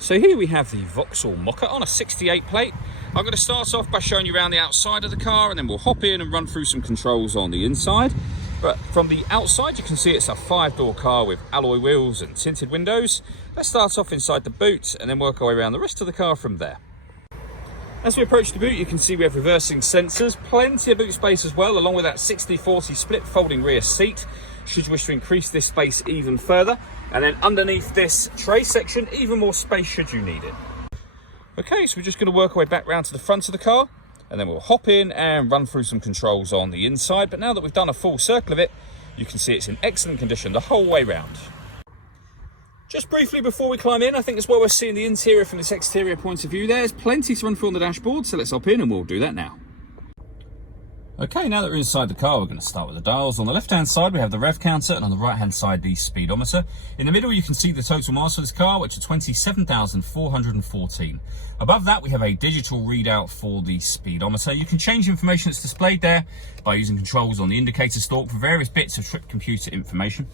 So here we have the Vauxhall Mokka on a 68 plate. I'm going to start off by showing you around the outside of the car, and then we'll hop in and run through some controls on the inside. But from the outside you can see it's a 5-door car with alloy wheels and tinted windows. Let's start off inside the boot and then work our way around the rest of the car from there. As we approach the boot, you can see we have reversing sensors, plenty of boot space as well, along with that 60/40 split folding rear seat, should you wish to increase this space even further. And then underneath this tray section, even more space should you need it. Okay, so we're just going to work our way back round to the front of the car, and then we'll hop in and run through some controls on the inside. But now that we've done a full circle of it, you can see it's in excellent condition the whole way round. Just briefly before we climb in, I think it's where we're seeing the interior from this exterior point of view. There's plenty to run through on the dashboard, so let's hop in and we'll do that now. Okay, now that we're inside the car, we're going to start with the dials. On the left-hand side, we have the rev counter, and on the right-hand side, the speedometer. In the middle, you can see the total miles for this car, which are 27,414. Above that, we have a digital readout for the speedometer. You can change the information that's displayed there by using controls on the indicator stalk for various bits of trip computer information.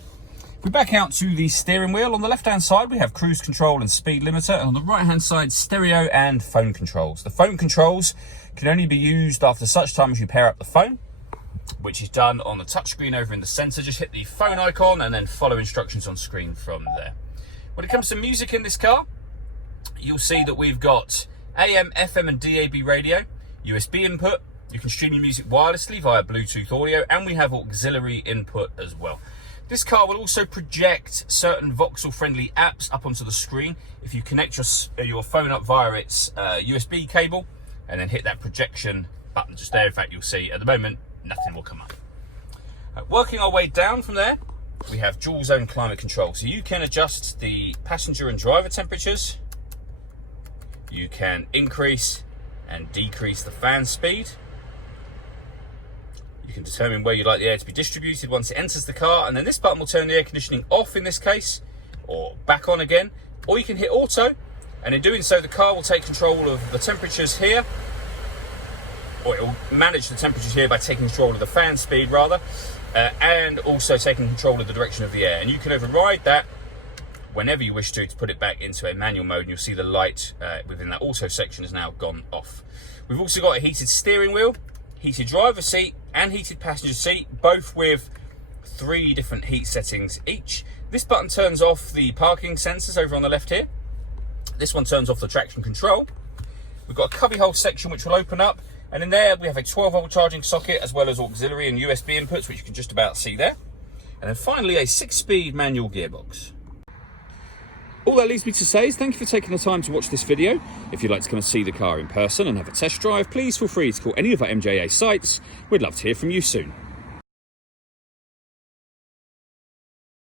If we back out to the steering wheel, on the left-hand side, we have cruise control and speed limiter, and on the right-hand side, stereo and phone controls. The phone controls can only be used after such time as you pair up the phone, which is done on the touchscreen over in the center. Just hit the phone icon and then follow instructions on screen from there. When it comes to music in this car, you'll see that we've got AM, FM and DAB radio, USB input. You can stream your music wirelessly via Bluetooth audio, and we have auxiliary input as well. This car will also project certain Vauxhall-friendly apps up onto the screen if you connect your phone up via its USB cable and then hit that projection button just there. In fact, you'll see at the moment, nothing will come up. Working our way down from there, we have dual zone climate control. So you can adjust the passenger and driver temperatures. You can increase and decrease the fan speed. You can determine where you'd like the air to be distributed once it enters the car, and then this button will turn the air conditioning off in this case, or back on again, or you can hit auto, and in doing so the car will take control of the temperatures here, or it will manage the temperatures here by taking control of the fan speed rather, and also taking control of the direction of the air. And you can override that whenever you wish to put it back into a manual mode, and you'll see the light within that auto section has now gone off. We've also got a heated steering wheel, heated driver seat and heated passenger seat, both with 3 different heat settings each. This button turns off the parking sensors over on the left here. This one turns off the traction control. We've got a cubbyhole section which will open up, and in there we have a 12-volt charging socket as well as auxiliary and USB inputs, which you can just about see there. And then finally a 6-speed manual gearbox. All that leaves me to say is thank you for taking the time to watch this video. If you'd like to come and see the car in person and have a test drive, please feel free to call any of our MJA sites. We'd love to hear from you soon.